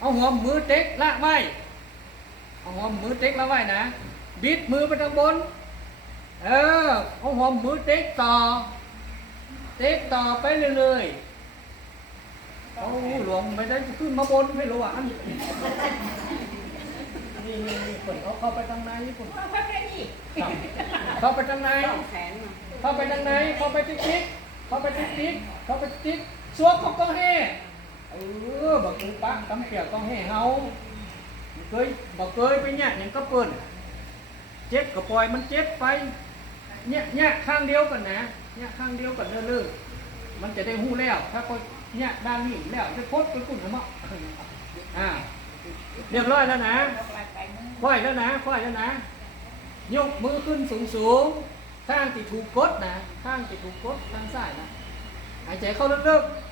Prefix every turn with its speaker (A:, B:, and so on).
A: เอาหัวมือเต็กละไว้ เอาหัวมือเต็กละไว้นะ บิดมือไปทางบน เออ เอาหัวมือเต็กต่อ เต็กต่อไปเรื่อยๆ เอาหลวงไปได้ขึ้นมาบนไม่รู้อะนี่นี่นี่คนเขาเข้าไปทางในคน
B: เข้าไปได้นี่
A: เข้าไปทางใน
B: ต้องแขน
A: เข้าไปทางในเข้าไปติ๊กติ๊กเข้าไปติ๊กติ๊กเข้าไปติ๊กสวกเขาก็แห่ เออบอกคือปักตำเปียกต้องแห่เฮาเคยบอกเคยไปเนี่ยยังก็เปิ่นเจ็บก็ปล่อยมันเจ็บไปเนี่ยเนี่ยข้างเดียวกันนะเนี่ยข้างเดียวกันเรื่อยๆมันจะได้หู้แล้ว ถ้าก็เนี่ยด้านนี้แล้วจะพดไปกุ่นหมะอ่าเรียบร้อยแล้วนะค่อยแล้วนะค่อยแล้วนะ ยกมือขึ้นสูงสูงๆข้างที่ถูกกดนะ ข้างที่ถูกกดทางซ้ายนะหายใจเข้าลึกๆ